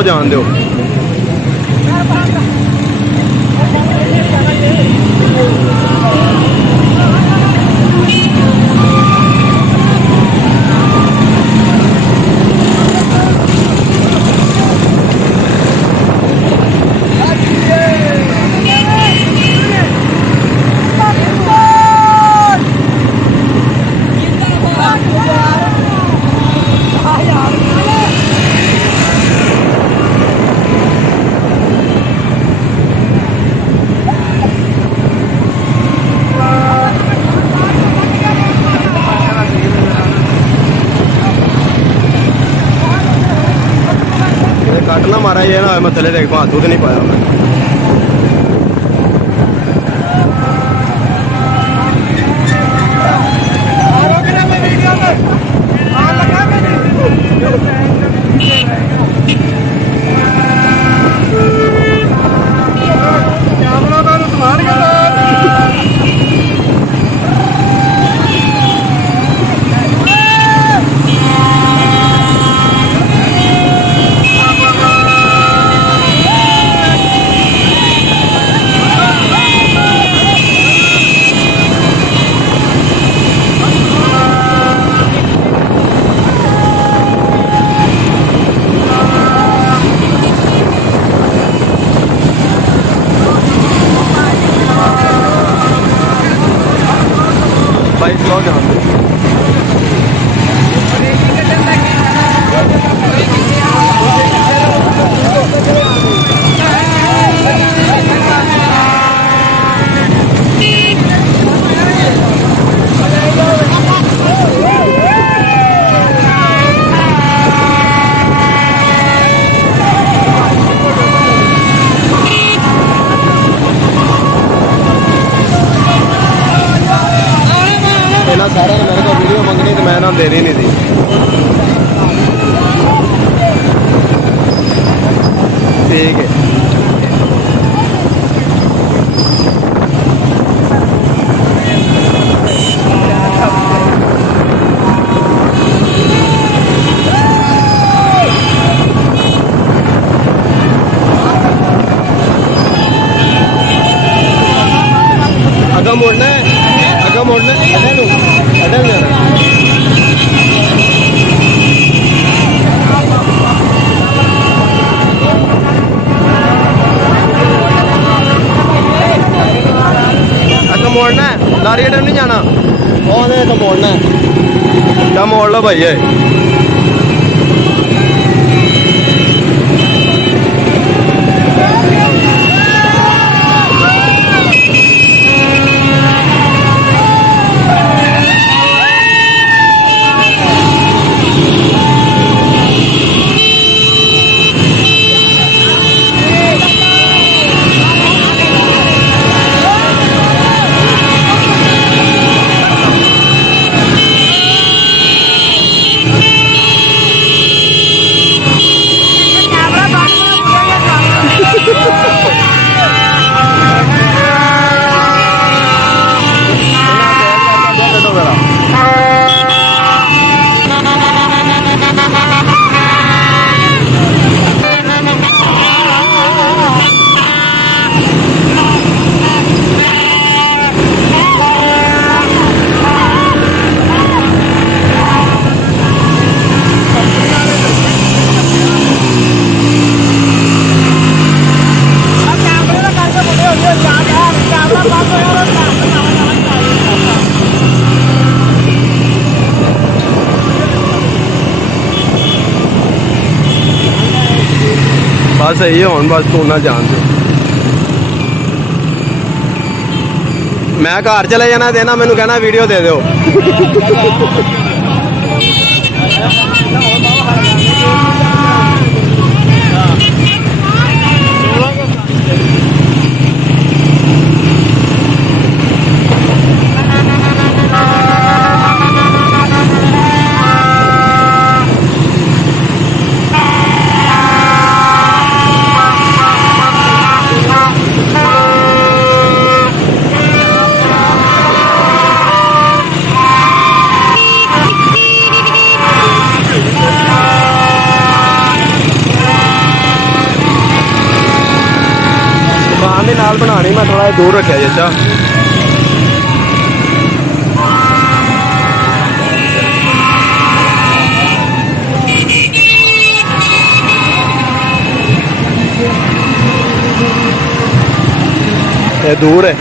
ਚਲੋ ਜਾਣ ਦਿਓ। ਕੱਟ ਨਾ ਮਾਰਾ ਇਹ ਨਾ ਮੈਂ ਥੱਲੇ ਦੇਖ ਪਾ ਦੁੱਧ ਨਹੀਂ ਪਾਇਆ ਮੈਂ। भाई चलो जान दो। पहला सारा ने मेरे को वीडियो मंगनी तो मैं ना देनी नहीं थी। ठीक है अगर मोड़ना है, अगर मोड़ना है अटल जाना। अगर मोड़ना है लारी अटल नहीं जाना और तो मोड़ना है क्या मोड़ लो भाई है। बस सही है हूँ बस तू ना जान दो। मैं घर चले जाना देना मैनू कहना वीडियो दे दो। ਨਾਲ ਬਣਾਣੀ ਮੈਂ ਥੋੜਾ ਦੂਰ ਰੱਖਿਆ ਜੱਚਾ ਇਹ ਦੂਰ ਹੈ